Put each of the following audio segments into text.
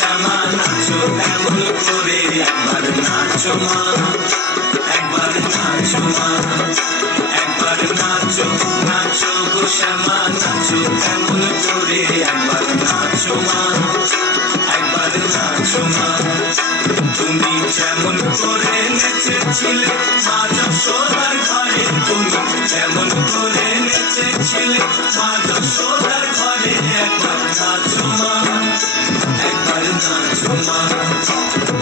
শ্যামা নাচো এমন করে একবার নাচো মা, একবার নাচো মা, একবার নাচো নাচো গো শ্যামা নাচো এমন করে একবার নাচো মা, একবার নাচো মা। তুমি যেমন করে নেচেছিলে মা যশোদার ঘরে, তুমি যেমন করে নেচেছিলে মা যশোদার ঘরে, একবার নাচো মা, একবার নাচো মা,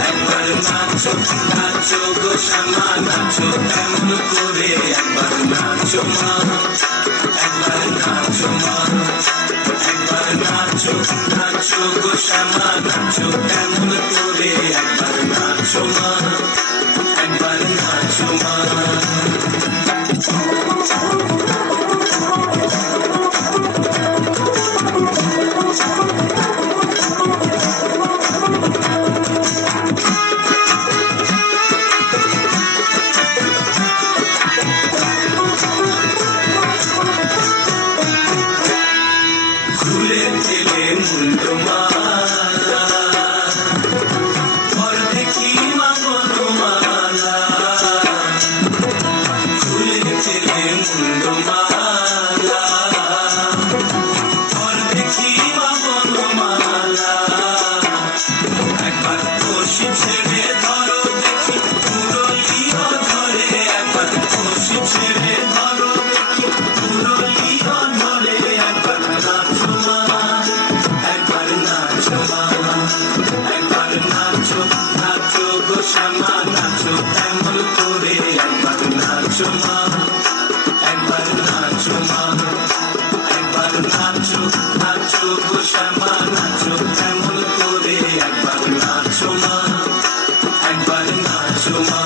একবার নাচো নাচো গো শ্যামা নাচো এমন করে একবার নাচো মা, একবার নাচো মা, একবার নাচো নাচো গো শ্যামা নাচো এমন করে একবার নাচো মা, একবার নাচো মা। খুলে দিলে মুন্ডু মালা, পর দেখি মা বনমালা, খুলে দিলে মুন্ডু মালা, পর দেখি মা বনমালা। একবার কষি ছেড়ে ধরো দেখি মুরলিও ধরে, একবার কষি ছেড়ে ধরো দেখি মুরলিও ধরে, একবার নাচো মা, একবার নাচো মা, একবার নাচো নাচো গো শ্যামা নাচো এমন করে একবার নাচো মা, একবার নাচো মা, একবার নাচো নাচো গো শ্যামা নাচো এমন করে একবার নাচো মা, একবার নাচো মা।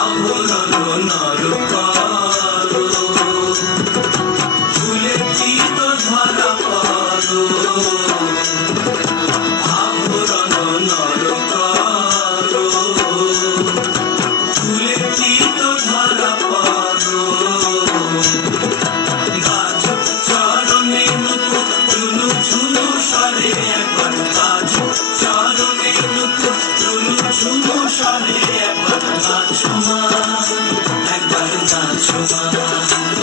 আবরণ নর করো, ফুলে চিত ধরা করো, আবরণ নর করো, ফুলে চিত ধরা করো। গাছ চরণে নুপুর ঝুনু ঝুনু সরে, একবার গাছ চরণে নুপুর ঝুনু ঝুনু সরে, একবার নাচো মা, একবার নাচো মা,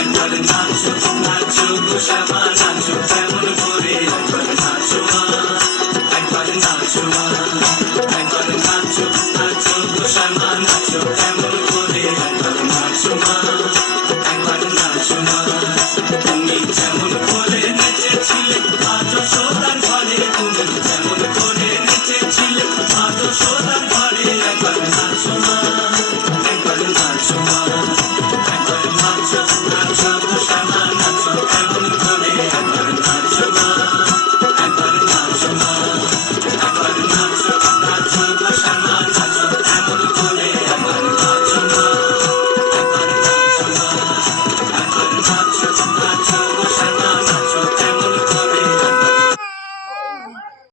একবার নাচো নাচো গো শ্যামা নাচো।